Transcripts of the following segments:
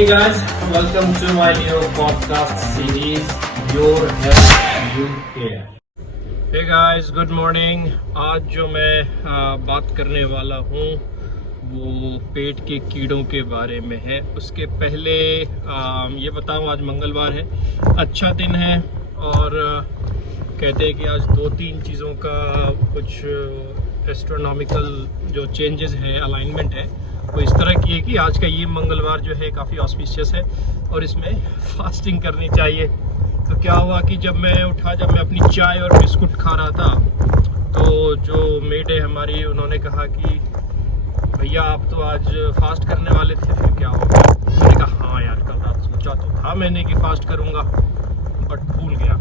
Hey guys, welcome to my new podcast series Your Health You Care. Hey guys, good morning. आज जो मैं बात करने वाला हूँ वो पेट के कीड़ों के बारे में है। उसके पहले ये बताऊँ, आज मंगलवार है, अच्छा दिन है और कहते हैं कि आज 2-3 चीज़ों का कुछ एस्ट्रोनॉमिकल जो चेंजेस है, अलाइनमेंट है, वो इस तरह की है कि आज का ये मंगलवार जो है काफ़ी ऑस्पिशियस है और इसमें फास्टिंग करनी चाहिए। तो क्या हुआ कि जब मैं अपनी चाय और बिस्कुट खा रहा था तो जो मेड है हमारी, उन्होंने कहा कि भैया आप तो आज फास्ट करने वाले थे, फिर क्या होगा? मैंने कहा हाँ यार, कल रात सोचा तो था मैंने कि फास्ट करूँगा बट भूल गया।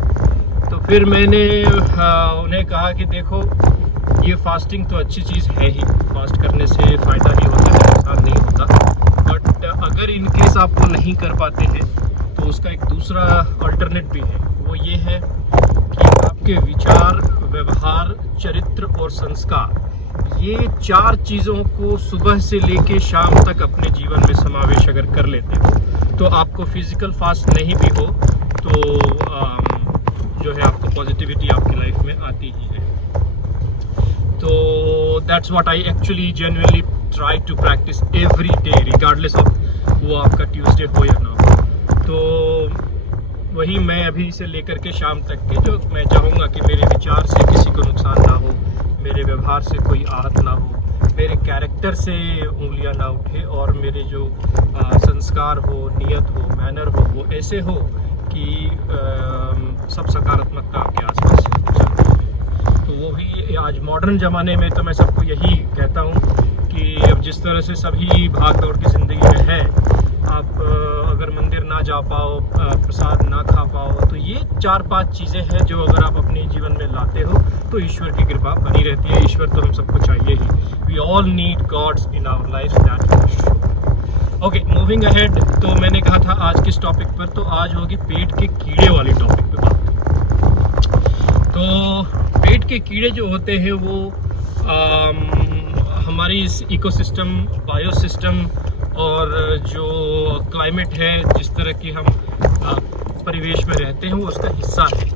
तो फिर मैंने उन्हें कहा कि देखो, ये फास्टिंग तो अच्छी चीज़ है ही, फास्ट करने से फ़ायदा ही होता है, नुकसान नहीं होता। बट अगर इन केस आप वो नहीं कर पाते हैं तो उसका एक दूसरा अल्टरनेट भी है। वो ये है कि आपके विचार, व्यवहार, चरित्र और संस्कार, ये 4 चीज़ों को सुबह से लेके शाम तक अपने जीवन में समावेश अगर कर लेते हो तो आपको फिज़िकल फास्ट नहीं भी हो तो जो है आपको पॉजिटिविटी आपकी लाइफ में आती ही है। तो that's what I actually genuinely try to practice every day, regardless of वो आपका ट्यूसडे हो या ना हो। तो वही मैं अभी से लेकर के शाम तक के जो मैं चाहूँगा कि मेरे विचार से किसी को नुकसान ना हो, मेरे व्यवहार से कोई आहत ना हो, मेरे कैरेक्टर से उंगलियां ना उठे और मेरे जो संस्कार हो, नियत हो, मैनर हो, वो ऐसे हो कि सब सकारात्मकता आपके आसपास चलती है। तो वो भी आज मॉडर्न ज़माने में तो मैं सबको यही कहता हूँ कि अब जिस तरह से सभी भाग दौड़ की ज़िंदगी में है, आप अगर मंदिर ना जा पाओ, प्रसाद ना खा पाओ, तो ये 4-5 चीज़ें हैं जो अगर आप अपने जीवन में लाते हो तो ईश्वर की कृपा बनी रहती है। ईश्वर तो हम सबको चाहिए ही। We all need gods in our life, that. Okay, moving ahead. तो मैंने कहा था आज किस टॉपिक पर, तो आज होगी पेट के कीड़े वाली टॉपिक पे बात। तो पेट के कीड़े जो होते हैं वो हमारी इस इकोसिस्टम, बायोसिस्टम और जो क्लाइमेट है, जिस तरह की हम परिवेश में रहते हैं, वो उसका हिस्सा है।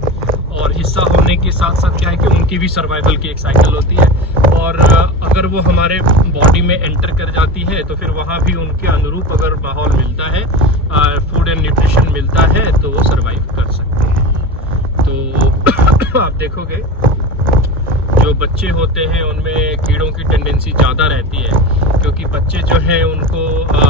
और हिस्सा होने के साथ साथ क्या है कि उनकी भी सर्वाइवल की एक साइकिल होती है और अगर वो हमारे बॉडी में एंटर कर जाती है तो फिर वहाँ भी उनके अनुरूप अगर माहौल मिलता है, फूड एंड न्यूट्रिशन मिलता है, तो वो सर्वाइव कर सकते हैं। तो आप देखोगे जो बच्चे होते हैं उनमें कीड़ों की टेंडेंसी ज़्यादा रहती है, क्योंकि बच्चे जो हैं उनको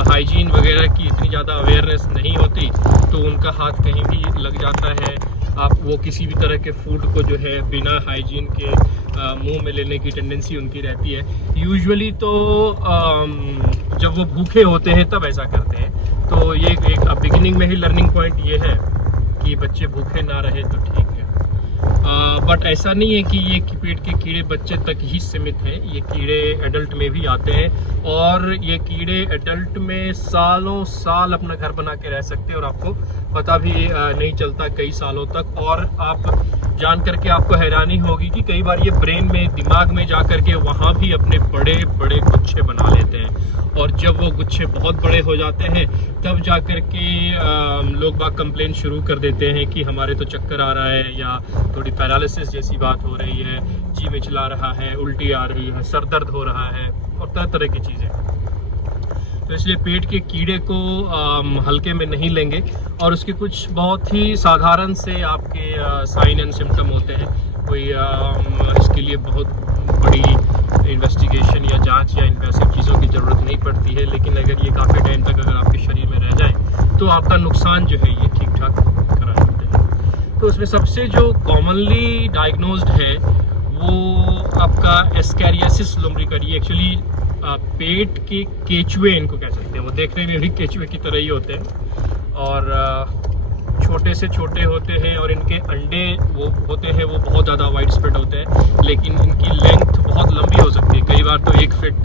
हाइजीन वगैरह की इतनी ज़्यादा अवेयरनेस नहीं होती, तो उनका हाथ कहीं भी लग जाता है। आप वो किसी भी तरह के फूड को जो है बिना हाइजीन के मुंह में लेने की टेंडेंसी उनकी रहती है। यूजुअली तो जब वो भूखे होते हैं तब ऐसा करते हैं। तो ये एक बिगिनिंग में ही लर्निंग पॉइंट ये है कि बच्चे भूखे ना रहे तो ठीक है। बट ऐसा नहीं है कि ये पेट के कीड़े बच्चे तक ही सीमित हैं, ये कीड़े एडल्ट में भी आते हैं और ये कीड़े एडल्ट में सालों साल अपना घर बना के रह सकते हैं और आपको पता भी नहीं चलता कई सालों तक। और आप जान करके आपको हैरानी होगी कि कई बार ये ब्रेन में, दिमाग में जा करके वहाँ भी अपने बड़े बड़े गुच्छे बना लेते हैं और जब वो गुच्छे बहुत बड़े हो जाते हैं तब जा कर के लोग बाग कंप्लेन शुरू कर देते हैं कि हमारे तो चक्कर आ रहा है या थोड़ी पैरालिसिस जैसी बात हो रही है, जी मिचला रहा है, उल्टी आ रही है, सर दर्द हो रहा है और तरह तरह की चीज़ें। तो इसलिए पेट के कीड़े को हल्के में नहीं लेंगे और उसके कुछ बहुत ही साधारण से आपके साइन एंड सिम्टम होते हैं। कोई इसके लिए बहुत बड़ी इन्वेस्टिगेशन या जांच या इन्वेसिव चीज़ों की ज़रूरत नहीं पड़ती है, लेकिन अगर ये काफ़ी टाइम तक अगर आपके शरीर में रह जाए तो आपका नुकसान जो है ये ठीक ठाक करा देते हैं। तो उसमें सबसे जो कॉमनली डायग्नोज्ड है वो आपका एस्कैरियासिस लुम्ब्रिकरी, एक्चुअली पेट के केचुए इनको कह सकते हैं। वो देखने में भी केचुए की तरह ही होते हैं और छोटे से छोटे होते हैं और इनके अंडे वो होते हैं वो बहुत ज़्यादा वाइड स्प्रेड होते हैं, लेकिन इनकी लेंथ बहुत लंबी हो सकती है। कई बार तो 1 फीट,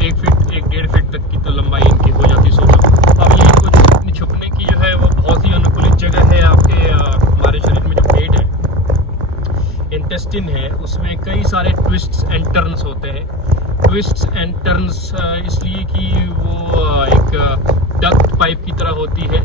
1 फीट, 1-1.5 फीट तक की तो लंबाई इनकी हो जाती है। सोचो अब ये इनको छुपने की जो है वो बहुत ही अनुकूलित जगह है। आपके हमारे शरीर में जो पेट है, इंटेस्टिन है, उसमें कई सारे ट्विस्ट्स एंड टर्न्स होते हैं। ट्विस्ट्स एंड टर्न्स, इसलिए कि वो एक डक्ट पाइप की तरह होती है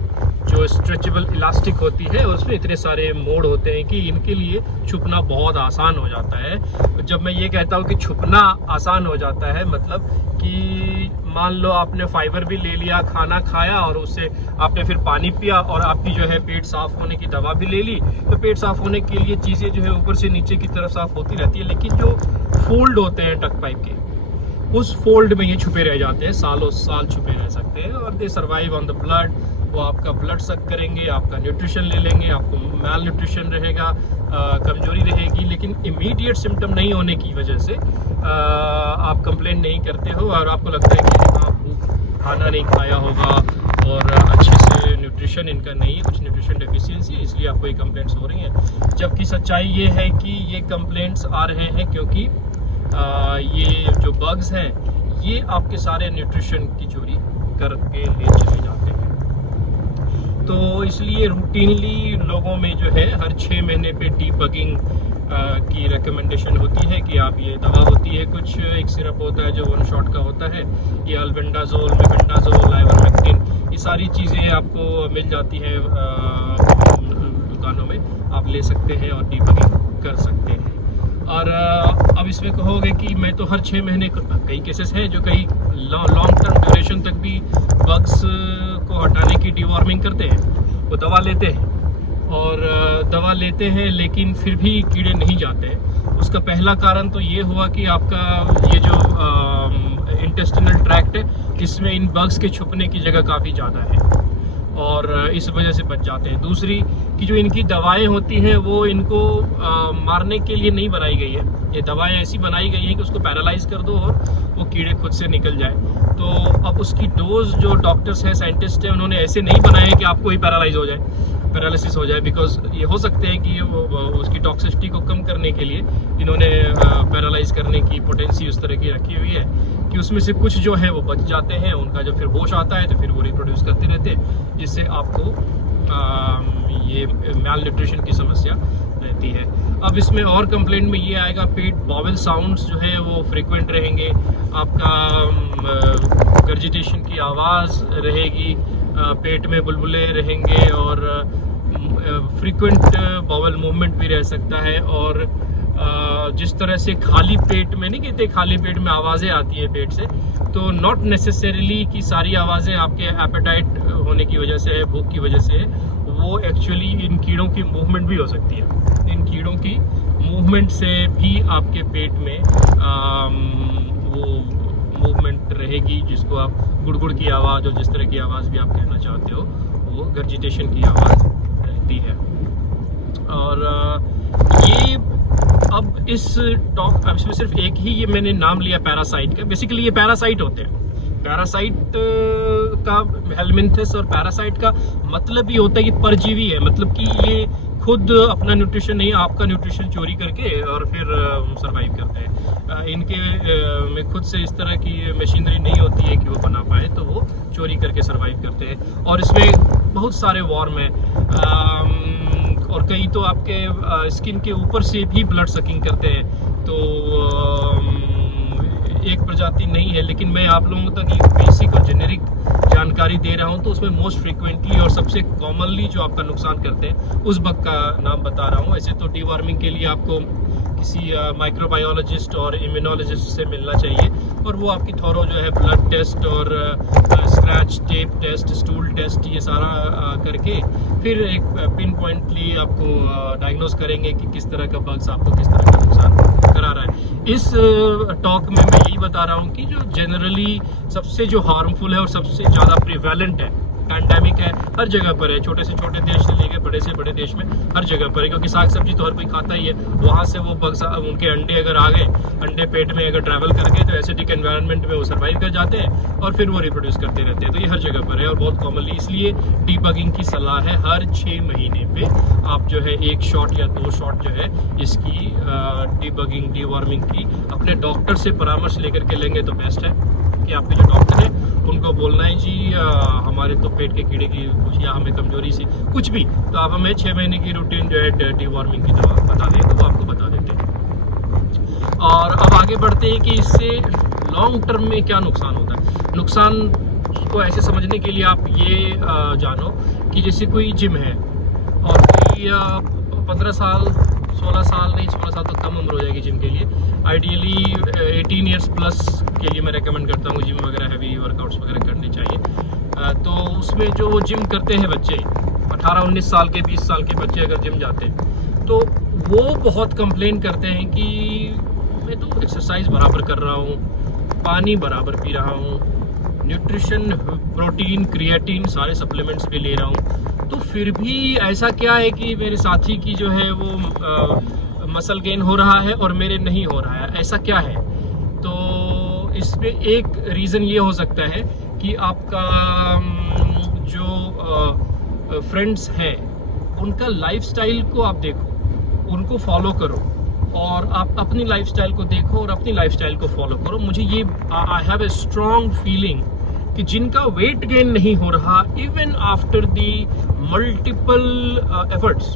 जो स्ट्रेचेबल इलास्टिक होती है, और उसमें इतने सारे मोड़ होते हैं कि इनके लिए छुपना बहुत आसान हो जाता है। जब मैं ये कहता हूँ कि छुपना आसान हो जाता है, मतलब कि मान लो आपने फाइबर भी ले लिया, खाना खाया और उससे आपने फिर पानी पिया और आपकी जो है पेट साफ होने की दवा भी ले ली, तो पेट साफ होने के लिए चीज़ें जो है ऊपर से नीचे की तरफ साफ होती रहती है, लेकिन जो फोल्ड होते हैं डक्ट पाइप के, उस फोल्ड में ये छुपे रह जाते हैं, सालों साल छुपे रह सकते हैं, और दे सर्वाइव ऑन द ब्लड। वो आपका ब्लड सक करेंगे, आपका न्यूट्रिशन ले लेंगे, आपको मैल न्यूट्रिशन रहेगा, कमजोरी रहेगी, लेकिन इमीडिएट सिम्टम नहीं होने की वजह से आप कंप्लेन नहीं करते हो, और आपको लगता है कि हाँ भूख खाना नहीं खाया होगा और अच्छे से न्यूट्रिशन इनका नहीं है, कुछ न्यूट्रिशन डेफिशिएंसी, इसलिए आपको ये कंप्लेंट्स हो रही हैं। जबकि सच्चाई ये है कि ये कंप्लेंट्स आ रहे हैं क्योंकि ये जो बग्स हैं ये आपके सारे न्यूट्रिशन की चोरी करके ले चले जाते हैं। तो इसलिए रूटीनली लोगों में जो है हर 6 महीने पे डीबगिंग की रिकमेंडेशन होती है कि आप, ये दवा होती है कुछ, एक सिरप होता है जो 1 शॉट का होता है, ये अल्बेंडाजोल, मेबेंडाजोल, आइवरमेक्टिन, ये सारी चीज़ें आपको मिल जाती हैं दुकानों में, आप ले सकते हैं और डीबगिंग कर सकते हैं। और अब इसमें कहोगे कि मैं तो हर 6 महीने, कई केसेस हैं जो कई लॉन्ग टर्म ड्यूरेशन तक भी बग्स को हटाने की डीवॉर्मिंग करते हैं, वो दवा लेते हैं और दवा लेते हैं लेकिन फिर भी कीड़े नहीं जाते हैं। उसका पहला कारण तो ये हुआ कि आपका ये जो इंटेस्टिनल ट्रैक्ट है, इसमें इन बग्स के छुपने की जगह काफ़ी ज़्यादा है और इस वजह से बच जाते हैं। दूसरी कि जो इनकी दवाएं होती हैं वो इनको मारने के लिए नहीं बनाई गई है, ये दवाएं ऐसी बनाई गई हैं कि उसको पैरालाइज कर दो और वो कीड़े खुद से निकल जाए। तो अब उसकी डोज जो डॉक्टर्स हैं, साइंटिस्ट हैं, उन्होंने ऐसे नहीं बनाए कि आपको ही पैरालाइज हो जाए, पैरालिसिस हो जाए, बिकॉज ये हो सकते हैं कि वो उसकी टॉक्सिसिटी को कम करने के लिए इन्होंने पैरालाइज करने की पोटेंसी उस तरह की रखी हुई है कि उसमें से कुछ जो है वो बच जाते हैं, उनका जब फिर होश आता है तो फिर वो रिप्रोड्यूस करते रहते हैं, जिससे आपको ये मैल न्यूट्रिशन की समस्या रहती है। अब इसमें और कंप्लेंट में ये आएगा, पेट बॉवल साउंड्स जो है वो फ्रीक्वेंट रहेंगे, आपका गर्जिटेशन की आवाज़ रहेगी, पेट में बुलबुले रहेंगे और फ्रीक्वेंट बॉवल मूवमेंट भी रह सकता है। और जिस तरह से खाली पेट में, नहीं कहते खाली पेट में आवाज़ें आती है पेट से, तो नॉट नेसेसरीली कि सारी आवाज़ें आपके एपेटाइट होने की वजह से है, भूख की वजह से है, वो एक्चुअली इन कीड़ों की मूवमेंट भी हो सकती है। इन कीड़ों की मूवमेंट से भी आपके पेट में वो मूवमेंट रहेगी, जिसको आप गुड़गुड़ की आवाज़ और जिस तरह की आवाज़ भी आप कहना चाहते हो, वो गर्जिटेशन की आवाज़ रहती है। और ये अब इसमें सिर्फ एक ही ये मैंने नाम लिया पैरासाइट का, बेसिकली ये पैरासाइट होते हैं। पैरासाइट का हेलमिंथस और पैरासाइट का मतलब ये होता है कि परजीवी है, मतलब कि ये खुद अपना न्यूट्रिशन नहीं, आपका न्यूट्रिशन चोरी करके और फिर सरवाइव करते हैं। इनके में खुद से इस तरह की मशीनरी नहीं होती है कि वो बना पाए, तो वो चोरी करके सरवाइव करते हैं। और इसमें बहुत सारे वॉर्म हैं और कई तो आपके स्किन के ऊपर से भी ब्लड सकिंग करते हैं। तो एक प्रजाति नहीं है, लेकिन मैं आप लोगों तक एक बेसिक और जेनेरिक जानकारी दे रहा हूं, तो उसमें मोस्ट फ्रीक्वेंटली और सबसे कॉमनली जो आपका नुकसान करते हैं उस बग का नाम बता रहा हूं। ऐसे तो डीवॉर्मिंग के लिए आपको किसी माइक्रोबायोलॉजिस्ट और इम्यूनोलॉजिस्ट से मिलना चाहिए और वो आपकी थोरो जो है ब्लड टेस्ट और scratch tape test, stool test, ये सारा करके फिर एक पिन पॉइंटली आपको डायग्नोस करेंगे कि किस तरह का बग्स आपको किस तरह का नुकसान करा रहा है। इस टॉक में मैं यही बता रहा हूँ कि जो जनरली सबसे जो हार्मफुल है और सबसे ज़्यादा प्रिवेलेंट है, पैंडेमिक है, हर जगह पर है, छोटे से छोटे देश से लेकर बड़े से बड़े देश में हर जगह पर है, क्योंकि साग सब्जी तो हर कोई खाता ही है। वहाँ से वो बग्स, उनके अंडे अगर आ गए, अंडे पेट में अगर ट्रैवल कर गए तो एसिडिक एनवायरनमेंट में वो सर्वाइव कर जाते हैं और फिर वो रिप्रोड्यूस करते रहते हैं। तो ये हर जगह पर है और बहुत कॉमनली, इसलिए डीबगिंग की सलाह है हर 6 महीने पे आप जो है 1 शॉट या 2 शॉट जो है इसकी डीबगिंग, डीवॉर्मिंग की अपने डॉक्टर से परामर्श लेकर के लेंगे तो बेस्ट है। कि आपके जो डॉक्टर हैं उनको बोलना है जी हमारे तो पेट के कीड़े की कुछ या हमें कमजोरी सी कुछ भी, तो आप हमें 6 महीने की रूटीन जो है डीवॉर्मिंग की दवा बता दें तो वो आपको बता देते हैं। और अब आगे बढ़ते हैं कि इससे लॉन्ग टर्म में क्या नुकसान होता है। नुकसान को ऐसे समझने के लिए आप ये जानो कि जैसे कोई जिम है और कोई 15 साल 16 साल नहीं, 16 साल तो कम उम्र हो जाएगी जिम के लिए, आइडियली 18 ईयर्स प्लस के लिए मैं रेकमेंड करता हूँ जिम वगैरह हैवी वर्कआउट्स वगैरह करने चाहिए। तो उसमें जो वो जिम करते हैं बच्चे 18-19 साल के 20 साल के बच्चे अगर जिम जाते हैं तो वो बहुत कंप्लेन करते हैं कि मैं तो एक्सरसाइज बराबर कर रहा हूँ, पानी बराबर पी रहा हूँ, न्यूट्रिशन प्रोटीन क्रिएटिन सारे सप्लीमेंट्स भी ले रहा हूँ, तो फिर भी ऐसा क्या है कि मेरे साथी की जो है वो मसल गेन हो रहा है और मेरे नहीं हो रहा है, ऐसा क्या है। तो इसमें एक रीज़न ये हो सकता है कि आपका जो फ्रेंड्स हैं उनका लाइफस्टाइल को आप देखो, उनको फॉलो करो और आप अपनी लाइफस्टाइल को देखो और अपनी लाइफस्टाइल को फॉलो करो। मुझे ये I have a strong feeling कि जिनका वेट गेन नहीं हो रहा even after the multiple efforts,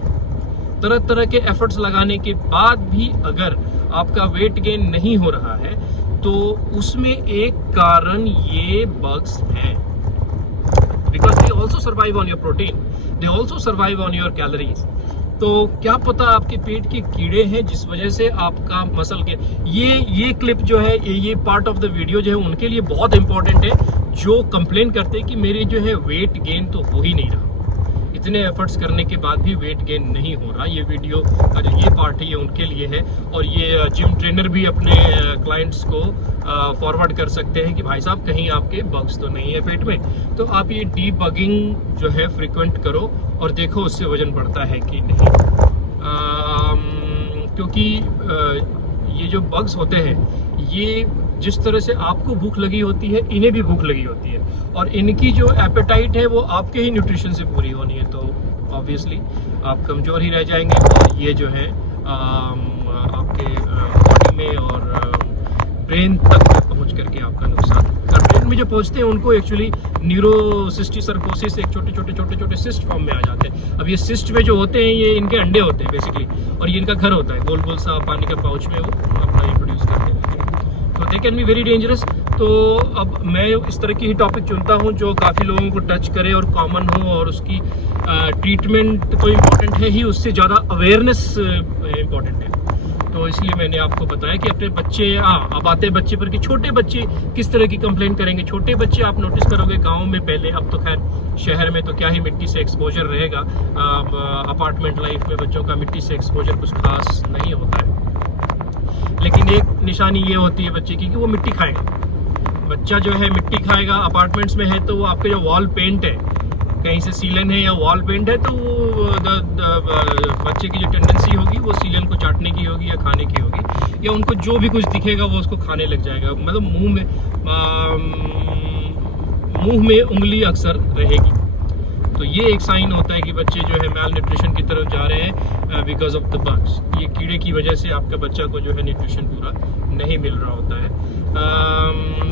तरह तरह के एफर्ट्स लगाने के बाद भी अगर आपका वेट गेन नहीं हो रहा है तो उसमें एक कारण ये बग्स हैं, because they also survive on your protein, they also survive on your calories. तो क्या पता आपके पेट के कीड़े हैं जिस वजह से आपका मसल के ये क्लिप जो है ये पार्ट ऑफ द वीडियो जो है उनके लिए बहुत इंपॉर्टेंट है जो कंप्लेन करते हैं कि मेरे जो है वेट गेन तो हो ही नहीं रहा, इतने एफर्ट्स करने के बाद भी वेट गेन नहीं हो रहा। ये वीडियो का जो ये पार्ट है ये उनके लिए है और ये जिम ट्रेनर भी अपने क्लाइंट्स को फॉरवर्ड कर सकते हैं कि भाई साहब कहीं आपके बग्स तो नहीं है पेट में। तो आप ये डीबगिंग जो है फ्रिक्वेंट करो और देखो उससे वजन बढ़ता है कि नहीं, क्योंकि ये जो बग्स होते हैं ये जिस तरह से आपको भूख लगी होती है इन्हें भी भूख लगी होती है और इनकी जो एपेटाइट है वो आपके ही न्यूट्रिशन से पूरी होनी है, तो ऑब्वियसली आप कमज़ोर ही रह जाएंगे और ये जो है आपके बॉडी में और ब्रेन तक पहुंच करके आपका नुकसान, और ब्रेन में जो पहुंचते हैं उनको एक्चुअली न्यूरोसिस्टी सर्कोसिस एक छोटे सिस्ट फॉर्म में आ जाते हैं। अब ये सिस्ट में जो होते हैं ये इनके अंडे होते हैं बेसिकली और ये इनका घर होता है, गोल गोल सा पानी का पाउच में वो अपना ये प्रोड्यूस करते हैं, तो they can be very dangerous. तो अब मैं इस तरह की ही टॉपिक चुनता हूँ जो काफ़ी लोगों को टच करे और कॉमन हो और उसकी ट्रीटमेंट तो इम्पॉर्टेंट है ही, उससे ज़्यादा अवेयरनेस इम्पॉर्टेंट है। तो इसलिए मैंने आपको बताया कि अपने बच्चे अब आते बच्चे पर कि छोटे बच्चे किस तरह की कंप्लेंट करेंगे। छोटे बच्चे आप नोटिस करोगे गांव में पहले, अब तो खैर शहर में तो क्या ही मिट्टी से एक्सपोजर रहेगा, अपार्टमेंट लाइफ में बच्चों का मिट्टी से एक्सपोजर कुछ खास नहीं होता है, लेकिन एक निशानी ये होती है बच्चे की कि वो मिट्टी खाएगा। बच्चा जो है मिट्टी खाएगा, अपार्टमेंट्स में है तो वो आपके जो वॉल पेंट है कहीं से सीलन है या वॉल पेंट है तो वो बच्चे की जो टेंडेंसी होगी वो सीलन को चाटने की होगी या खाने की होगी, या उनको जो भी कुछ दिखेगा वो उसको खाने लग जाएगा, मतलब मुंह में उंगली अक्सर रहेगी। तो ये एक साइन होता है कि बच्चे जो है मैल न्यूट्रिशन की तरफ जा रहे हैं बिकॉज ऑफ द बग्स। ये कीड़े की वजह से आपका बच्चा को जो है न्यूट्रिशन पूरा नहीं मिल रहा होता है।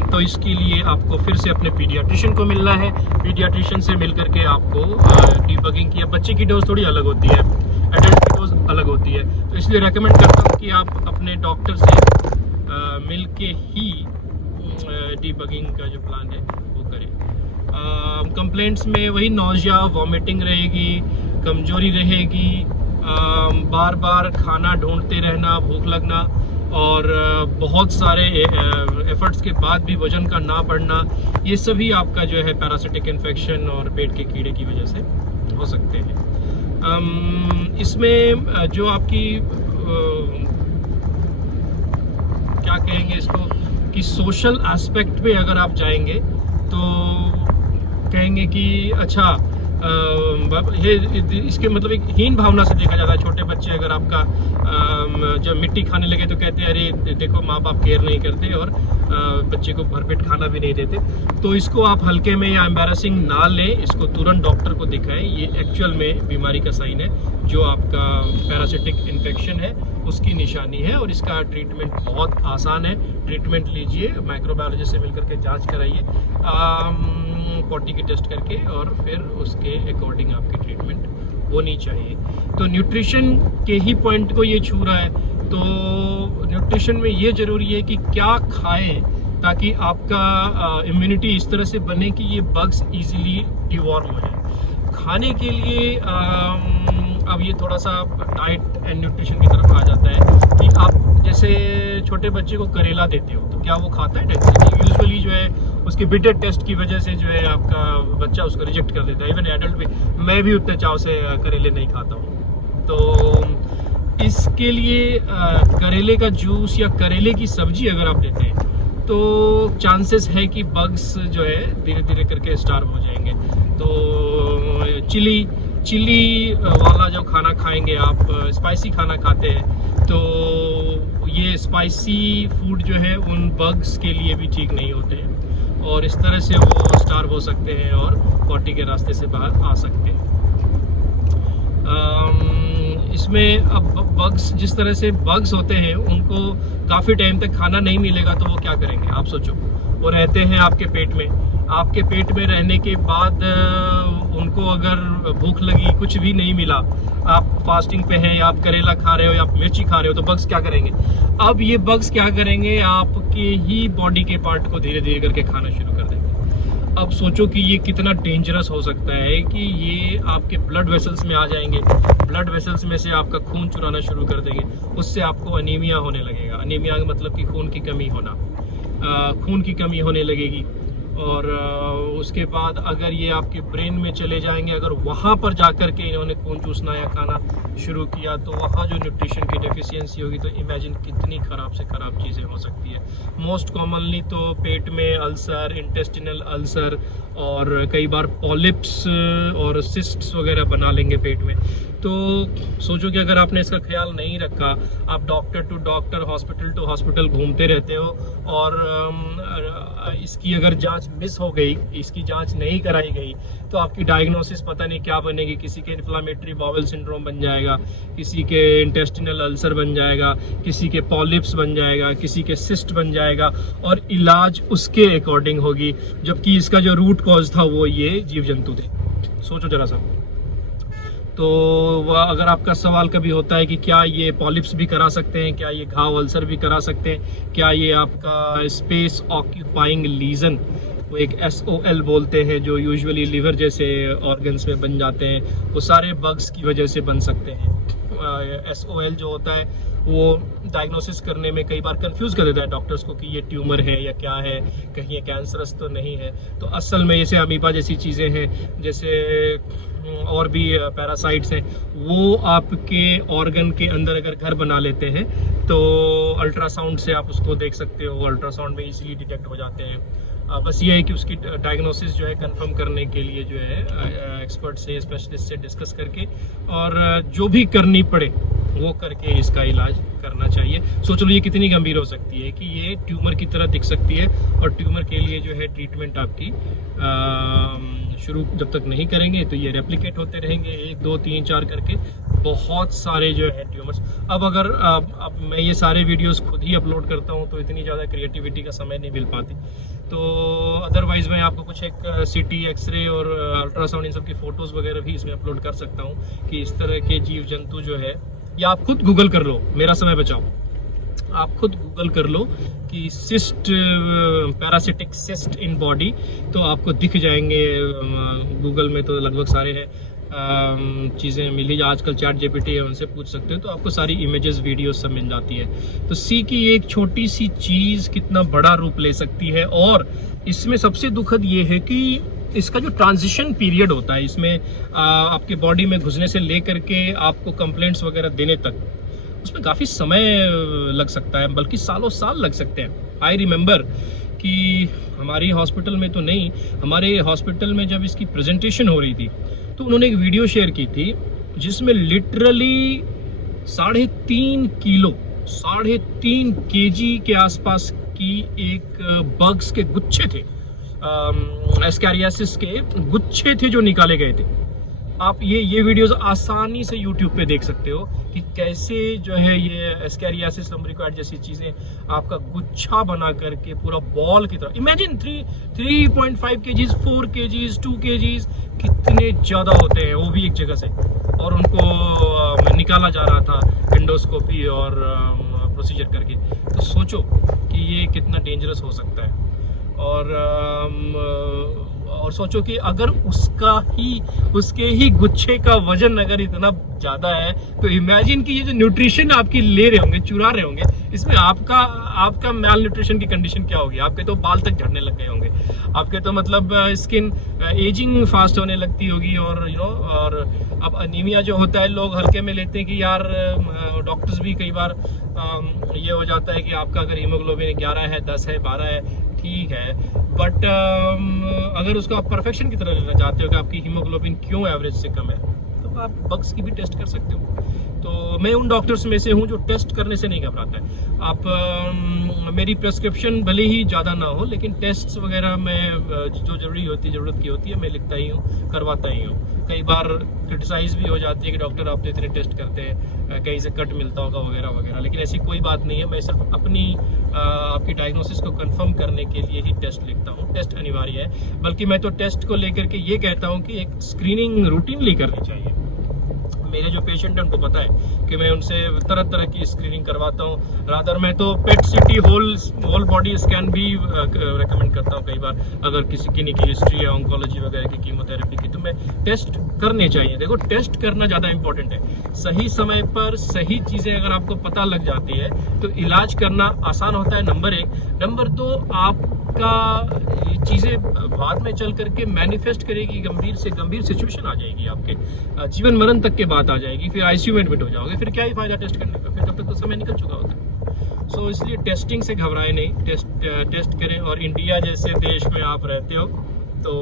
तो इसके लिए आपको फिर से अपने पीडियाट्रिशियन को मिलना है, पीडियाट्रिशियन से मिल करके आपको डीबगिंग की, बच्चे की डोज थोड़ी अलग होती है, एडल्ट की डोज अलग होती है, तो इसलिए रेकमेंड करता हूँ कि आप अपने डॉक्टर से मिल के ही डीबगिंग का जो प्लान है वो करें। कंप्लेंट्स में वही नौजिया, वॉमिटिंग रहेगी, कमजोरी रहेगी, बार बार खाना ढूंढते रहना, भूख लगना और बहुत सारे एफर्ट्स के बाद भी वजन का ना बढ़ना, ये सभी आपका जो है पैरासिटिक इन्फेक्शन और पेट के कीड़े की वजह से हो सकते हैं। इसमें जो आपकी क्या कहेंगे इसको कि सोशल एस्पेक्ट पे अगर आप जाएंगे तो कहेंगे कि अच्छा ये इसके मतलब एक हीन भावना से देखा जाता है। छोटे बच्चे अगर आपका जब मिट्टी खाने लगे तो कहते हैं अरे देखो माँ बाप केयर नहीं करते और बच्चे को भरपेट खाना भी नहीं देते, तो इसको आप हल्के में या एम्बैरसिंग ना लें, इसको तुरंत डॉक्टर को दिखाएं। ये एक्चुअल में बीमारी का साइन है, जो आपका पैरासिटिक इन्फेक्शन है उसकी निशानी है और इसका ट्रीटमेंट बहुत आसान है। ट्रीटमेंट लीजिए, माइक्रोबायोलॉजिस्ट से मिलकर के जाँच कराइए पॉटी की टेस्ट करके और फिर उसके अकॉर्डिंग आपकी ट्रीटमेंट होनी चाहिए। तो न्यूट्रिशन के ही पॉइंट को ये छू रहा है, तो न्यूट्रिशन में ये ज़रूरी है कि क्या खाएं ताकि आपका इम्यूनिटी इस तरह से बने कि ये बग्स इजीली डिवॉर्म हो जाए। खाने के लिए अब ये थोड़ा सा डाइट एंड न्यूट्रिशन की तरफ आ जाता है कि आप जैसे छोटे बच्चे को करेला देते हो तो क्या वो खाता है? यूजुअली जो है उसके बिटर टेस्ट की वजह से जो है आपका बच्चा उसको रिजेक्ट कर देता है। इवन एडल्ट भी, मैं भी उतने चाव से करेले नहीं खाता हूँ। तो इसके लिए करेले का जूस या करेले की सब्जी अगर आप देते हैं तो चांसेस है कि बग्स जो है धीरे धीरे करके स्टार्व हो जाएंगे। तो चिली वाला जो खाना खाएंगे आप, स्पाइसी खाना खाते हैं तो ये स्पाइसी फूड जो है उन बग्स के लिए भी ठीक नहीं होते हैं और इस तरह से वो स्टार्व हो सकते हैं और पॉटी के रास्ते से बाहर आ सकते हैं। इसमें अब बग्स, जिस तरह से बग्स होते हैं उनको काफ़ी टाइम तक खाना नहीं मिलेगा तो वो क्या करेंगे आप सोचो। वो रहते हैं आपके पेट में, आपके पेट में रहने के बाद उनको अगर भूख लगी, कुछ भी नहीं मिला, आप फास्टिंग पे हैं या आप करेला खा रहे हो या आप मिर्ची खा रहे हो, तो बग्स क्या करेंगे? अब ये बग्स क्या करेंगे, आपके ही बॉडी के पार्ट को धीरे धीरे करके खाना शुरू कर देंगे। अब सोचो कि ये कितना डेंजरस हो सकता है कि ये आपके ब्लड वेसल्स में आ जाएंगे, ब्लड वेसल्स में से आपका खून चुराना शुरू कर देंगे, उससे आपको अनीमिया होने लगेगा। अनीमिया का मतलब कि खून की कमी होना, खून की कमी होने लगेगी। और उसके बाद अगर ये आपके ब्रेन में चले जाएंगे, अगर वहाँ पर जाकर के इन्होंने खून चूसना या खाना शुरू किया तो वहाँ जो न्यूट्रिशन की डेफिशिएंसी होगी तो इमेजिन कितनी ख़राब से ख़राब चीज़ें हो सकती है। मोस्ट कॉमनली तो पेट में अल्सर, इंटेस्टिनल अल्सर और कई बार पॉलिप्स और सिस्ट्स वगैरह बना लेंगे पेट में। तो सोचो कि अगर आपने इसका ख्याल नहीं रखा, आप doctor to doctor, hospital to hospital घूमते रहते हो और इसकी अगर जांच मिस हो गई, इसकी जांच नहीं कराई गई तो आपकी डायग्नोसिस पता नहीं क्या बनेगी। किसी के इन्फ्लामेटरी बाउल सिंड्रोम बन जाएगा, किसी के इंटेस्टिनल अल्सर बन जाएगा, किसी के पॉलिप्स बन जाएगा, किसी के सिस्ट बन जाएगा और इलाज उसके अकॉर्डिंग होगी, जबकि इसका जो रूट कॉज था वो ये जीव जंतु थे। सोचो जरा सा। तो अगर आपका सवाल कभी होता है कि क्या ये पॉलिप्स भी करा सकते हैं, क्या ये घाव अल्सर भी करा सकते हैं, क्या ये आपका स्पेस ऑक्यूपाइंग लीजन, वो एक SOL बोलते हैं जो यूजुअली लिवर जैसे ऑर्गन्स में बन जाते हैं, वो सारे बग्स की वजह से बन सकते हैं। SOL जो होता है वो डायग्नोसिस करने में कई बार कंफ्यूज कर देता है डॉक्टर्स को कि ये ट्यूमर है या क्या है, कहीं ये कैंसरस तो नहीं है। तो असल में जैसे अमीबा जैसी चीज़ें हैं, जैसे और भी पैरासाइट्स हैं, वो आपके ऑर्गन के अंदर अगर घर बना लेते हैं तो अल्ट्रासाउंड से आप उसको देख सकते हो, अल्ट्रासाउंड में इजीली डिटेक्ट हो जाते हैं। बस ये है कि उसकी डायग्नोसिस जो है कंफर्म करने के लिए जो है एक्सपर्ट से, स्पेशलिस्ट से डिस्कस करके और जो भी करनी पड़े वो करके इसका इलाज करना चाहिए। सोच लो ये कितनी गंभीर हो सकती है कि ये ट्यूमर की तरह दिख सकती है और ट्यूमर के लिए जो है ट्रीटमेंट आपकी शुरू जब तक नहीं करेंगे तो ये रेप्लिकेट होते रहेंगे, 1 2 3 4 करके बहुत सारे जो है ट्यूमर्स। अब अगर अब मैं ये सारे वीडियोस खुद ही अपलोड करता हूँ तो इतनी ज़्यादा क्रिएटिविटी का समय नहीं मिल पाती। तो अदरवाइज़ मैं आपको कुछ एक CT, एक्सरे और अल्ट्रासाउंड इन सब की फ़ोटोज़ वगैरह भी इसमें अपलोड कर सकता हूँ कि इस तरह के जीव जंतु जो है, या आप खुद गूगल कर लो, मेरा समय बचाओ, आप खुद गूगल कर लो कि cyst, parasitic cyst in body, तो आपको दिख जाएंगे। गूगल में तो लगभग सारे हैं चीज़ें मिली, आजकल ChatGPT है, उनसे पूछ सकते हो तो आपको सारी इमेजेस, वीडियोस सब मिल जाती है। तो सी की एक छोटी सी चीज़ कितना बड़ा रूप ले सकती है। और इसमें सबसे दुखद ये है कि इसका जो ट्रांजिशन पीरियड होता है, इसमें आपके बॉडी में घुसने से लेकर के आपको कंप्लेंट्स वगैरह देने तक, उसमें काफ़ी समय लग सकता है, बल्कि सालों साल लग सकते हैं। आई रिमेंबर कि हमारी हॉस्पिटल में तो नहीं, हमारे हॉस्पिटल में जब इसकी प्रेजेंटेशन हो रही थी तो उन्होंने एक वीडियो शेयर की थी जिसमें लिटरली 3.5 किलो, 3.5 kg के आसपास की एक बग्स के गुच्छे थे, एस्कैरियासिस के गुच्छे थे जो निकाले गए थे। आप ये वीडियोस आसानी से YouTube पे देख सकते हो कि कैसे जो है ये एस्कैरियासिस लम्बरिकॉइड जैसी चीज़ें आपका गुच्छा बना करके पूरा बॉल की तरह। इमेजिन 3.5 kgs, 4 kgs, 2 kgs, कितने ज़्यादा होते हैं वो भी एक जगह से, और उनको निकाला जा रहा था एंडोस्कोपी और प्रोसीजर करके, तो सोचो कि ये कितना डेंजरस हो सकता है। और सोचो कि अगर उसके ही गुच्छे का वजन अगर इतना ज़्यादा है, तो इमेजिन कि ये जो न्यूट्रिशन आपकी ले रहे होंगे, चुरा रहे होंगे, इसमें आपका मैल न्यूट्रिशन की कंडीशन क्या होगी। आपके तो बाल तक झड़ने लग गए होंगे, आपके तो मतलब स्किन एजिंग फास्ट होने लगती होगी। और और अब अनीमिया जो होता है लोग हल्के में लेते हैं कि यार, डॉक्टर्स भी कई बार ये हो जाता है कि आपका अगर हीमोग्लोबिन 11 है, 10 है, 12 है, ठीक है, बट अगर उसको आप परफेक्शन की तरह लेना चाहते हो कि आपकी हीमोग्लोबिन क्यों एवरेज से कम है, तो आप बग्स की भी टेस्ट कर सकते हो। तो मैं उन डॉक्टर्स में से हूँ जो टेस्ट करने से नहीं घबराता है। आप मेरी प्रिस्क्रिप्शन भले ही ज़्यादा ना हो, लेकिन टेस्ट वगैरह मैं जो ज़रूरत की होती है मैं लिखता ही हूँ, करवाता ही हूँ। कई बार क्रिटिसाइज भी हो जाती है कि डॉक्टर आप तो इतने टेस्ट करते हैं, कहीं से कट मिलता होगा वगैरह वगैरह, लेकिन ऐसी कोई बात नहीं है। मैं सिर्फ अपनी आपकी डायग्नोसिस को कंफर्म करने के लिए ही टेस्ट लिखता हूँ। टेस्ट अनिवार्य है, बल्कि मैं तो टेस्ट को लेकर के ये कहता हूँ कि एक स्क्रीनिंग रूटीनली करनी चाहिए। मेरे जो पेशेंट हैं उनको पता है कि मैं उनसे तरह तरह की स्क्रीनिंग करवाता हूँ। रादर मैं तो PET CT whole body scan भी रेकमेंड करता हूँ कई बार, अगर किसी की हिस्ट्री है ऑन्कोलॉजी वगैरह की, कीमोथेरेपी की, तो मैं टेस्ट करने चाहिए। देखो, टेस्ट करना ज़्यादा इंपॉर्टेंट है। सही समय पर सही चीज़ें अगर आपको पता लग जाती है तो इलाज करना आसान होता है, नंबर 1। नंबर 2, आपका ये चीज़ें बाद में चल करके मैनिफेस्ट करेगी, गंभीर से गंभीर सिचुएशन आ जाएगी, आपके जीवन मरण तक के बात आ जाएगी, फिर आईसीयू में एडमिट हो जाओगे, फिर क्या ही फायदा टेस्ट करने का, फिर तब तक तो समय निकल चुका होता है। सो इसलिए टेस्टिंग से घबराए नहीं, टेस्ट करें। और इंडिया जैसे देश में आप रहते हो तो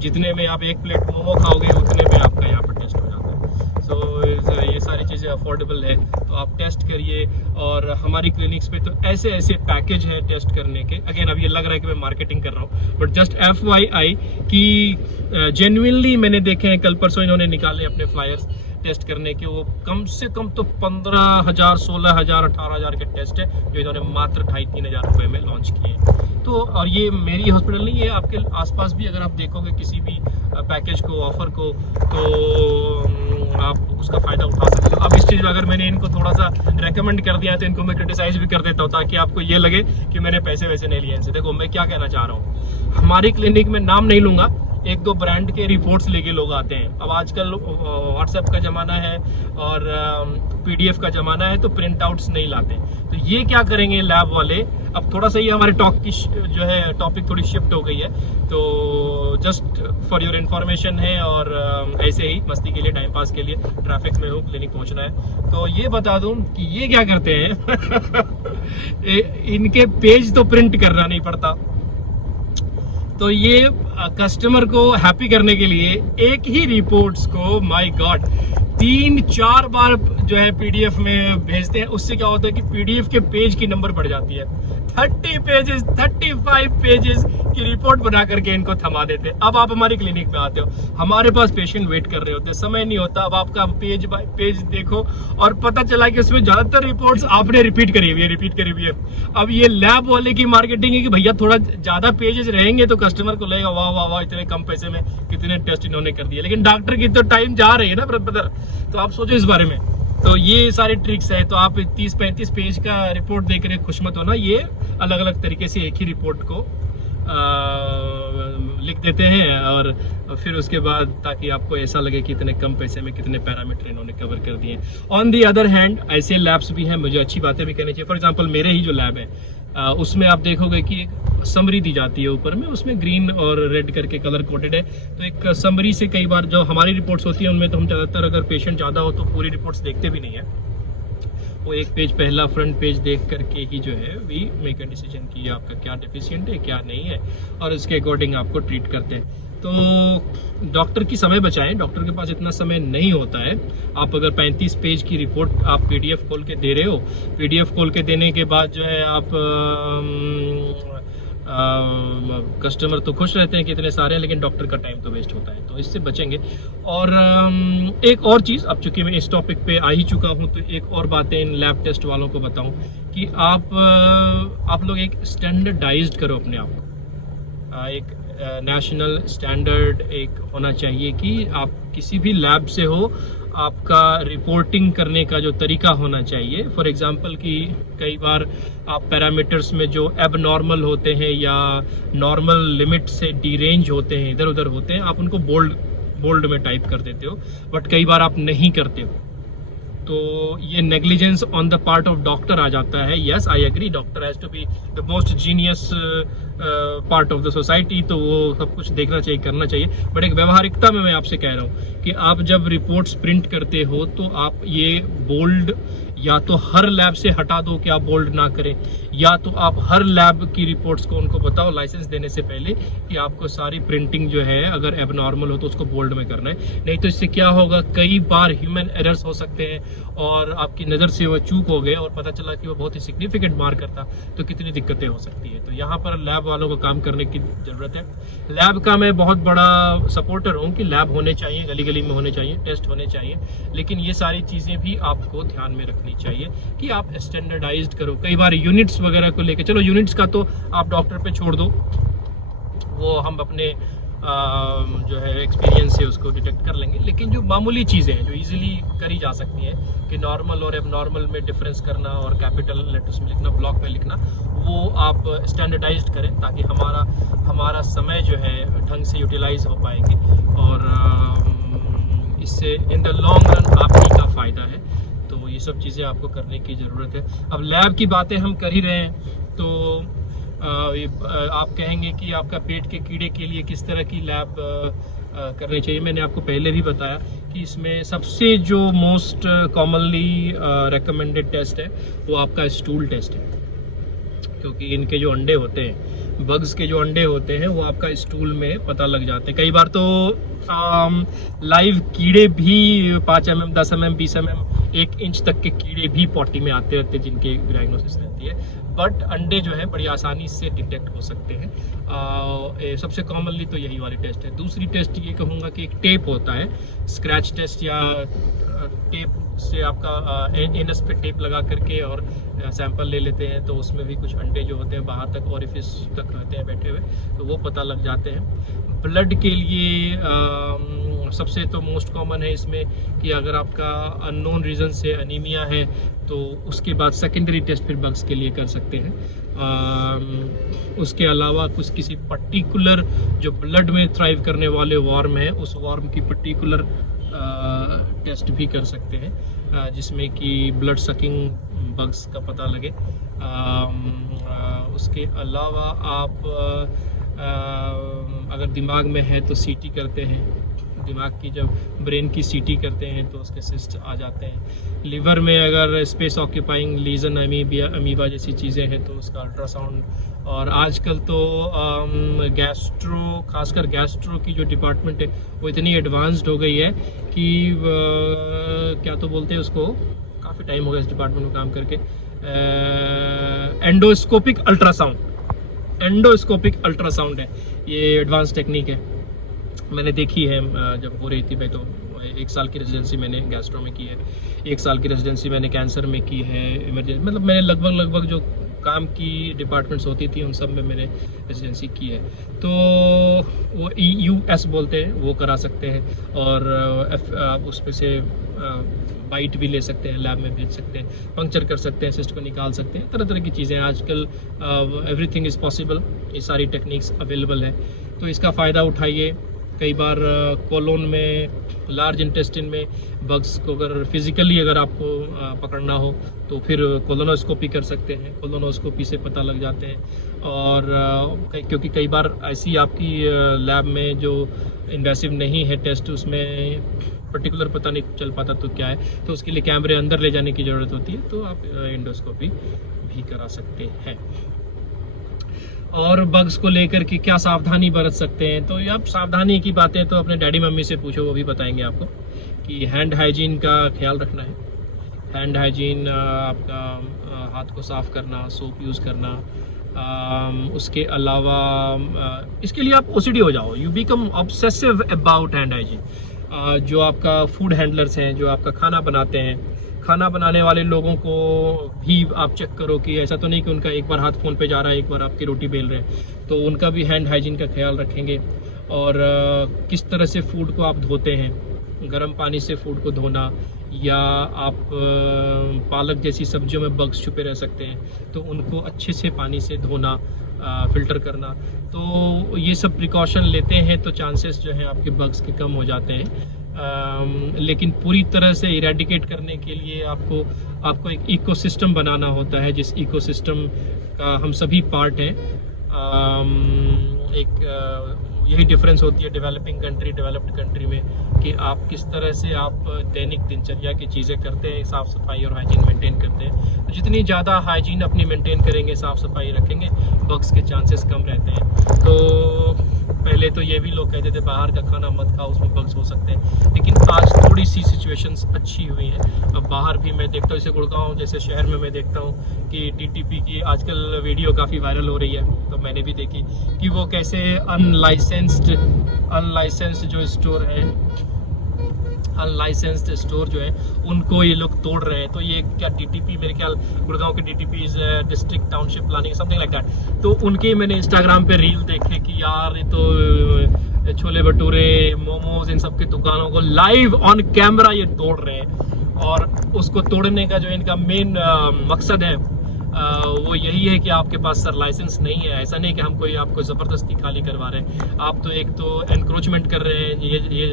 जितने में आप 1 प्लेट मोमो खाओगे उतने में आपका यहाँ पर टेस्ट हो जाता है। सो ये सारी चीज़ें अफोर्डेबल है, तो आप टेस्ट करिए। और हमारी क्लिनिक्स पे तो ऐसे ऐसे पैकेज हैं टेस्ट करने के। अगेन अब ये लग रहा है कि मैं मार्केटिंग कर रहा हूँ, बट जस्ट FYI कि जेन्युइनली मैंने देखे हैं, कल परसों इन्होंने निकाले अपने फ्लायर्स टेस्ट करने के। वो कम से कम तो 15,000, 16,000, 18,000 के टेस्ट है जो इन्होंने मात्र 2,500-3 हज़ार रुपये में लॉन्च किए। तो और ये मेरी हॉस्पिटल नहीं है, आपके आसपास भी अगर आप देखोगे किसी भी पैकेज को, ऑफर को, तो आप उसका फ़ायदा उठा सकते हो। अब इस चीज़ में अगर मैंने इनको थोड़ा सा रेकमेंड कर दिया तो इनको मैं क्रिटिसाइज़ भी कर देता हूँ, ताकि आपको ये लगे कि मैंने पैसे वैसे नहीं लिए इनसे। देखो मैं क्या कहना चाह रहा हूँ, हमारी क्लिनिक में नाम नहीं लूँगा, 1-2 ब्रांड के रिपोर्ट्स लेके लोग आते हैं। अब आजकल व्हाट्सएप का ज़माना है और PDF का ज़माना है, तो प्रिंट आउट्स नहीं लाते। तो ये क्या करेंगे लैब वाले, अब थोड़ा सा ये हमारे टॉक की जो है टॉपिक थोड़ी शिफ्ट हो गई है, तो जस्ट फॉर योर इन्फॉर्मेशन है, और ऐसे ही मस्ती के लिए, टाइम पास के लिए, ट्रैफिक में हूँ, क्लिनिक पहुँचना है, तो ये बता दूँ कि ये क्या करते हैं इनके पेज तो प्रिंट करना नहीं पड़ता, तो ये कस्टमर को हैप्पी करने के लिए एक ही रिपोर्ट्स को, माय गॉड, 3-4 बार जो है PDF में भेजते हैं। उससे क्या होता है कि PDF के पेज की नंबर बढ़ जाती है। 30 पेजेस, 35 पेजेस की रिपोर्ट बना करके इनको थमा देते हैं। अब आप हमारी क्लिनिक में आते हो, हमारे पास पेशेंट वेट कर रहे होते हैं, समय नहीं होता। अब आपका पेज बाय पेज देखो और पता चला कि उसमें ज़्यादातर रिपोर्ट्स आपने रिपीट करी हुई है। अब ये लैब वाले की मार्केटिंग है कि भैया थोड़ा ज़्यादा पेजेस रहेंगे तो कस्टमर को लगेगा वाह वाह वाह, इतने कम पैसे में कितने टेस्ट इन्होंने कर दिए। लेकिन डॉक्टर की तो टाइम जा रही है ना ब्रदर, तो आप सोचो इस बारे में। तो ये सारे ट्रिक्स है। तो आप 30-35 पेज का रिपोर्ट देख रहे खुश मत होना, ये अलग अलग तरीके से एक ही रिपोर्ट को लिख देते हैं, और फिर उसके बाद ताकि आपको ऐसा लगे कि इतने कम पैसे में कितने पैरामीटर इन्होंने कवर कर दिए। ऑन दी अदर हैंड ऐसे लैब्स भी हैं, मुझे अच्छी बातें भी कहनी चाहिए। फॉर एग्जांपल मेरे ही जो लैब है उसमें आप देखोगे कि एक समरी दी जाती है ऊपर में, उसमें ग्रीन और रेड करके कलर कोडेड है। तो एक समरी से कई बार जो हमारी रिपोर्ट्स होती है उनमें तो हम ज़्यादातर अगर पेशेंट ज़्यादा हो तो पूरी रिपोर्ट्स देखते भी नहीं है, वो एक पेज, पहला फ्रंट पेज देख करके ही जो है वी मेक अ डिसीजन कि आपका क्या डेफिशिएंट है क्या नहीं है, और उसके अकॉर्डिंग आपको ट्रीट करते हैं। तो डॉक्टर की समय बचाएं, डॉक्टर के पास इतना समय नहीं होता है। आप अगर 35 पेज की रिपोर्ट आप PDF खोल के दे रहे हो, PDF खोल के देने के बाद जो है आप कस्टमर तो खुश रहते हैं कि इतने सारे हैं, लेकिन डॉक्टर का टाइम तो वेस्ट होता है, तो इससे बचेंगे। और एक और चीज़, अब चूंकि मैं इस टॉपिक पे आ ही चुका हूँ, तो एक और बातें इन लैब टेस्ट वालों को बताऊँ कि आप लोग एक स्टैंडर्डाइज्ड करो अपने आप को। एक नेशनल स्टैंडर्ड एक होना चाहिए कि आप किसी भी लैब से हो, आपका रिपोर्टिंग करने का जो तरीका होना चाहिए। फॉर एग्जांपल कि कई बार आप पैरामीटर्स में जो एबनॉर्मल होते हैं या नॉर्मल लिमिट से डीरेंज होते हैं, इधर उधर होते हैं, आप उनको बोल्ड में टाइप कर देते हो, बट कई बार आप नहीं करते हो, तो ये negligence on the part of doctor आ जाता है। Yes, I agree, doctor has to be the most genius part of the society, तो वो सब कुछ देखना चाहिए, करना चाहिए, बट एक व्यवहारिकता में मैं आपसे कह रहा हूँ कि आप जब रिपोर्ट्स प्रिंट करते हो तो आप ये बोल्ड या तो हर लैब से हटा दो कि आप बोल्ड ना करें, या तो आप हर लैब की रिपोर्ट्स को उनको बताओ लाइसेंस देने से पहले कि आपको सारी प्रिंटिंग जो है अगर एबनॉर्मल हो तो उसको बोल्ड में करना है। नहीं तो इससे क्या होगा, कई बार ह्यूमन एरर्स हो सकते हैं और आपकी नज़र से वो चूक हो गए और पता चला कि वो बहुत ही सिग्निफिकेंट मार्कर था, तो कितनी दिक्कतें हो सकती है। तो यहाँ पर लैब वालों को काम करने की ज़रूरत है। लैब का मैं बहुत बड़ा सपोर्टर हूँ कि लैब होने चाहिए, गली गली में होने चाहिए, टेस्ट होने चाहिए, लेकिन ये सारी चीज़ें भी आपको ध्यान में रखनी चाहिए कि आप स्टैंडर्डाइज्ड करो। कई बार यूनिट्स वगैरह को लेके, चलो यूनिट्स का तो आप डॉक्टर पे छोड़ दो, वो हम अपने जो है एक्सपीरियंस से उसको डिटेक्ट कर लेंगे, लेकिन जो मामूली चीज़ें हैं जो इजीली करी जा सकती हैं कि नॉर्मल और एबनॉर्मल में डिफरेंस करना और कैपिटल लेटर्स में लिखना, ब्लॉक में लिखना, वो आप स्टैंडर्डाइज्ड करें ताकि हमारा समय जो है ढंग से यूटिलाइज हो पाएंगे और इससे इन द लॉन्ग रन आप ही का फ़ायदा है। तो ये सब चीज़ें आपको करने की ज़रूरत है। अब लैब की बातें हम कर ही रहे हैं तो आप कहेंगे कि आपका पेट के कीड़े के लिए किस तरह की लैब करनी चाहिए। मैंने आपको पहले भी बताया कि इसमें सबसे जो मोस्ट कॉमनली रेकमेंडेड टेस्ट है वो आपका स्टूल टेस्ट है, क्योंकि इनके जो अंडे होते हैं, बग्स के जो अंडे होते हैं, वो आपका स्टूल में पता लग जाते हैं। कई बार तो लाइव कीड़े भी 5 mm, 10 mm, 20 mm, 1 इंच तक के कीड़े भी पॉटी में आते रहते हैं जिनकी डायग्नोसिस रहती है, बट अंडे जो है बड़ी आसानी से डिटेक्ट हो सकते हैं। सबसे कॉमनली तो यही वाली टेस्ट है। दूसरी टेस्ट ये कहूँगा कि एक टेप होता है, स्क्रैच टेस्ट, या टेप से आपका एनस पे टेप लगा करके और सैंपल ले लेते हैं, तो उसमें भी कुछ अंडे जो होते हैं बाहर तक ओरिफिस तक रहते हैं बैठे हुए, तो वो पता लग जाते हैं। ब्लड के लिए सबसे तो मोस्ट कॉमन है इसमें कि अगर आपका अननोन रीज़न से अनीमिया है तो उसके बाद सेकेंडरी टेस्ट फिर बग्स के लिए कर सकते हैं। उसके अलावा कुछ किसी पर्टिकुलर जो ब्लड में थ्राइव करने वाले वार्म है, उस वार्म की पर्टिकुलर टेस्ट भी कर सकते हैं जिसमें कि ब्लड सकिंग बग्स का पता लगे। उसके अलावा आप अगर दिमाग में है तो सीटी करते हैं, दिमाग की जब ब्रेन की सीटी करते हैं तो उसके सिस्ट आ जाते हैं। लिवर में अगर स्पेस ऑक्यूपाइंग लीजन, अमीबा जैसी चीज़ें हैं तो उसका अल्ट्रासाउंड। और आजकल तो गैस्ट्रो, खासकर गैस्ट्रो की जो डिपार्टमेंट है वो इतनी एडवांस्ड हो गई है कि क्या तो बोलते हैं उसको, काफ़ी टाइम हो गया इस डिपार्टमेंट में काम करके, एंडोस्कोपिक अल्ट्रासाउंड है, ये एडवांस टेक्निक है, मैंने देखी है जब हो रही थी। मैं तो 1 साल की रेजिडेंसी मैंने गैस्ट्रो में की है, 1 साल की रेजिडेंसी मैंने कैंसर में की है, इमरजेंसी, मतलब मैंने लगभग जो काम की डिपार्टमेंट्स होती थी उन सब में मैंने रेजिडेंसी की है। तो वो EUS बोलते हैं, वो करा सकते हैं, और आप उस पर से बाइट भी ले सकते हैं, लैब में भेज सकते हैं, पंक्चर कर सकते हैं, सिस्ट को निकाल सकते हैं, तरह तरह की चीज़ें आजकल एवरीथिंग इज़ पॉसिबल, ये सारी टेक्निक्स अवेलेबल है, तो इसका फ़ायदा उठाइए। कई बार कोलोन में, लार्ज इंटेस्टिन में बग्स को अगर फिजिकली अगर आपको पकड़ना हो तो फिर कोलोनोस्कोपी कर सकते हैं, कोलोनोस्कोपी से पता लग जाते हैं। और क्योंकि कई बार ऐसी आपकी लैब में जो इन्वेसिव नहीं है टेस्ट, उसमें पर्टिकुलर पता नहीं चल पाता तो क्या है, तो उसके लिए कैमरे अंदर ले जाने की ज़रूरत होती है, तो आप एंडोस्कोपी भी करा सकते हैं। और बग्स को लेकर के क्या सावधानी बरत सकते हैं, तो आप सावधानी की बातें तो अपने डैडी मम्मी से पूछो, वो भी बताएंगे आपको कि हैंड हाइजीन का ख्याल रखना है। हैंड हाइजीन, आपका हाथ को साफ़ करना, सोप यूज़ करना। उसके अलावा इसके लिए आप OCD हो जाओ, you become obsessive about hand hygiene. जो आपका फूड हैंडलर्स हैं, जो आपका खाना बनाते हैं, खाना बनाने वाले लोगों को भी आप चेक करो कि ऐसा तो नहीं कि उनका एक बार हाथ फ़ोन पे जा रहा है, एक बार आपकी रोटी बेल रहे हैं, तो उनका भी हैंड हाइजीन का ख्याल रखेंगे। और किस तरह से फूड को आप धोते हैं, गर्म पानी से फूड को धोना, या आप पालक जैसी सब्जियों में बग्स छुपे रह सकते हैं तो उनको अच्छे से पानी से धोना, फ़िल्टर करना। तो ये सब प्रिकॉशन लेते हैं तो चांसेस जो है आपके बग्स के कम हो जाते हैं। लेकिन पूरी तरह से इरेडिकेट करने के लिए आपको एक इकोसिस्टम बनाना होता है, जिस इकोसिस्टम का हम सभी पार्ट हैं। यही डिफरेंस होती है डेवलपिंग कंट्री, डेवलप्ड कंट्री में, कि आप किस तरह से आप दैनिक दिनचर्या की चीज़ें करते हैं, साफ़ सफाई और हाइजीन मेंटेन करते हैं। तो जितनी ज़्यादा हाइजीन अपनी मेंटेन करेंगे, साफ़ सफाई रखेंगे, बग्स के चांसेस कम रहते हैं। तो पहले तो ये भी लोग कहते थे बाहर का खाना मत खाओ, उसमें बग्स हो सकते हैं, लेकिन आज थोड़ी सी सिचुएशंस अच्छी हुई हैं। अब बाहर भी मैं देखता हूँ, जैसे गुड़गांव जैसे शहर में मैं देखता हूँ कि DTP की आजकल वीडियो काफ़ी वायरल हो रही है, तो मैंने भी देखी कि वो कैसे अनलाइसेंस्ड जो स्टोर है, अनलाइसेंस्ड स्टोर जो है उनको ये लोग तोड़ रहे हैं। तो ये क्या DTP, मेरे ख्याल गुड़गांव के DTP is district township planning, something like that. तो उनके मैंने इंस्टाग्राम पे रील देखे कि यार ये तो छोले भटूरे, मोमोज, इन सब की दुकानों को लाइव ऑन कैमरा ये तोड़ रहे हैं। और उसको तोड़ने का जो इनका मेन मकसद है वो यही है कि आपके पास सर लाइसेंस नहीं है। ऐसा नहीं कि हम कोई आपको ज़बरदस्ती खाली करवा रहे हैं, आप तो एक तो एनक्रोचमेंट कर रहे हैं,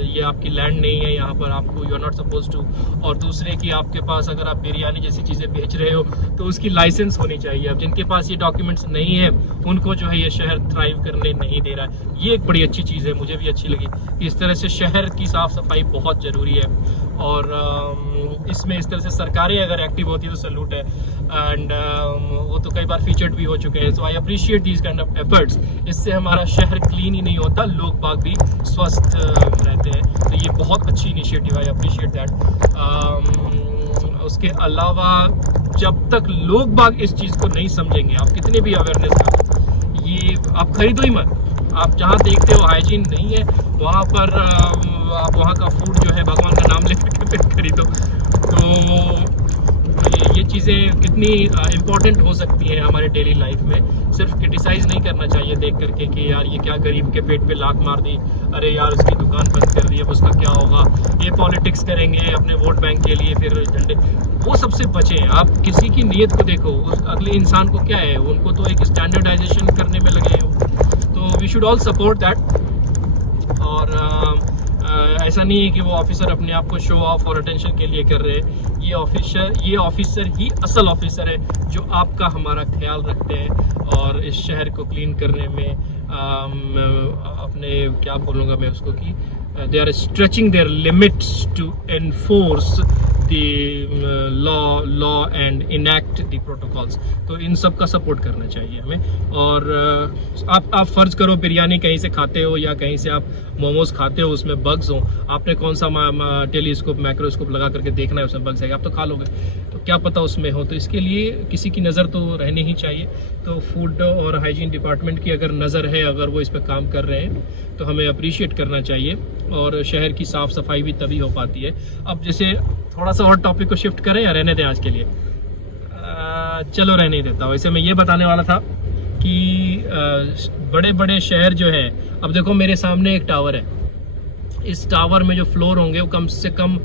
ये आपकी लैंड नहीं है, यहाँ पर आपको you are not suppose to. और दूसरे कि आपके पास अगर आप बिरयानी जैसी चीज़ें बेच रहे हो तो उसकी लाइसेंस होनी चाहिए। अब जिनके पास ये डॉक्यूमेंट्स नहीं है उनको जो है ये शहर थ्राइव करने नहीं दे रहा है। ये एक बड़ी अच्छी चीज़ है, मुझे भी अच्छी लगी कि इस तरह से शहर की साफ़ सफाई बहुत ज़रूरी है। और इसमें इस तरह से सरकारें अगर एक्टिव होती है तो सैल्यूट है। एंड वो तो कई बार फीचर्ड भी हो चुके हैं। So I appreciate these kind of efforts. इससे हमारा शहर क्लीन ही नहीं होता, लोग बाग भी स्वस्थ रहते हैं। तो ये बहुत अच्छी इनिशिएटिव है, आई अप्रिशिएट दैट। उसके अलावा जब तक लोग बाग इस चीज़ को नहीं समझेंगे, आप कितने भी अवेयरनेस करो, ये आप खरीदो ही मत। आप जहाँ देखते हो हाइजीन नहीं है वहाँ पर आप वहाँ का फूड जो है भगवान का नाम लेकर के फिर खरीदो। तो ये चीज़ें कितनी इम्पोर्टेंट हो सकती हैं हमारे डेली लाइफ में। सिर्फ क्रिटिसाइज़ नहीं करना चाहिए देख करके कि यार ये क्या गरीब के पेट पे लात मार दी, अरे यार उसकी दुकान बंद कर दी, अब उसका क्या होगा, ये पॉलिटिक्स करेंगे अपने वोट बैंक के लिए फिर झंडे, वो सबसे बचें। आप किसी की नीयत को देखो, उस अगले इंसान को क्या है, उनको तो एक स्टैंडर्डाइजेशन करने में लगे हो। तो we should all support that. और ऐसा नहीं है कि वो ऑफिसर अपने आप को शो ऑफ और अटेंशन के लिए कर रहे हैं। ये ऑफिसर ही असल ऑफिसर है जो आपका हमारा ख्याल रखते हैं और इस शहर को क्लीन करने में अपने क्या बोलूँगा मैं उसको कि they are stretching their limits to enforce the law and enact the protocols. तो इन सब का सपोर्ट करना चाहिए हमें। और आप फ़र्ज़ करो बिरयानी कहीं से खाते हो या कहीं से आप मोमोज़ खाते हो, उसमें बग्स हो, आपने कौन सा टेलीस्कोप माइक्रोस्कोप लगा करके देखना है उसमें बग्स है, आप तो खा लोगे, तो क्या पता उसमें हो। तो इसके लिए किसी की नज़र तो रहनी ही चाहिए। तो फूड और हाइजीन डिपार्टमेंट की अगर नज़र है, अगर वो इस पर काम कर रहे हैं तो हमें अप्रिशिएट करना चाहिए। और शहर की साफ़ सफाई भी तभी हो पाती है। अब जैसे थोड़ा सा और टॉपिक को शिफ्ट करें या रहने दें आज के लिए? चलो रहने ही देता हूँ। वैसे मैं ये बताने वाला था कि बड़े बड़े शहर जो है, अब देखो मेरे सामने एक टावर है, इस टावर में जो फ्लोर होंगे वो कम से कम,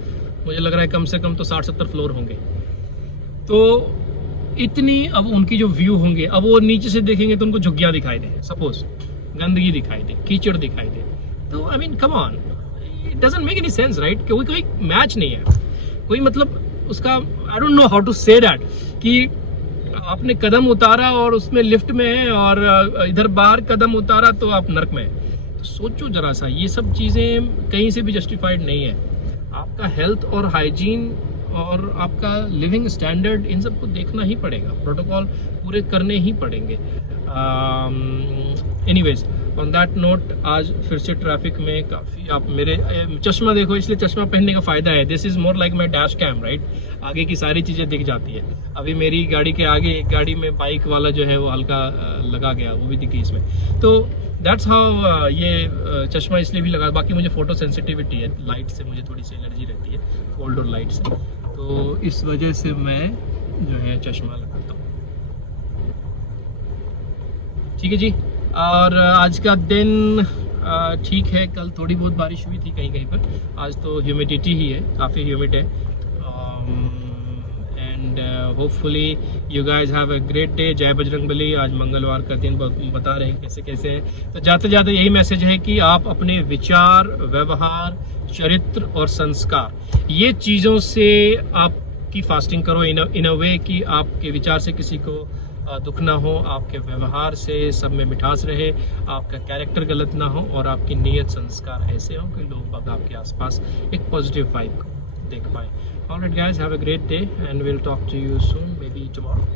मुझे लग रहा है कम से कम तो 60-70 फ्लोर होंगे। तो इतनी अब उनकी जो व्यू होंगे, अब वो नीचे से देखेंगे तो उनको झुग्गियाँ दिखाई दे, सपोज गंदगी दिखाई दे, कीचड़ दिखाई दे। तो I mean come on, it doesn't make any sense right? कोई मैच नहीं है, कोई मतलब उसका I don't know how to say that कि आपने कदम उतारा और उसमें लिफ्ट में है और इधर बाहर कदम उतारा तो आप नर्क में है। तो सोचो जरा सा, ये सब चीज़ें कहीं से भी जस्टिफाइड नहीं है। आपका हेल्थ और हाइजीन और आपका लिविंग स्टैंडर्ड, इन सब को देखना ही पड़ेगा, प्रोटोकॉल पूरे करने ही पड़ेंगे। एनीवेज ऑन दैट नोट, आज फिर से ट्रैफिक में काफ़ी, आप मेरे चश्मा देखो, इसलिए चश्मा पहनने का फ़ायदा है, this is more like my dash cam right. आगे की सारी चीज़ें दिख जाती है। अभी मेरी गाड़ी के आगे एक गाड़ी में बाइक वाला जो है वो हल्का लगा गया, वो भी दिखी इसमें। तो दैट्स हाउ ये चश्मा इसलिए भी लगा। बाकी मुझे फ़ोटो सेंसिटिविटी है, लाइट से मुझे थोड़ी सी एलर्जी रहती है, कोल्ड और लाइट से, तो इस वजह से मैं जो है चश्मा लगाता हूँ। ठीक है जी। और आज का दिन ठीक है, कल थोड़ी बहुत बारिश हुई थी कहीं कहीं पर, आज तो ह्यूमिडिटी ही है, काफ़ी ह्यूमिड है। And hopefully you guys have a great day. जय बजरंगबली। आज मंगलवार का दिन बता रहे हैं कैसे कैसे है। तो जाते जाते यही मैसेज है कि आप अपने विचार, व्यवहार, चरित्र और संस्कार, ये चीज़ों से आपकी फास्टिंग करो इन अ वे कि आपके विचार से किसी को दुख ना हो, आपके व्यवहार से सब में मिठास रहे, आपका कैरेक्टर गलत ना हो और आपकी नीयत संस्कार ऐसे हो कि लोग आपके आसपास एक पॉजिटिव वाइब देख पाए। Alright guys, have a great day and will talk to you soon, maybe tomorrow.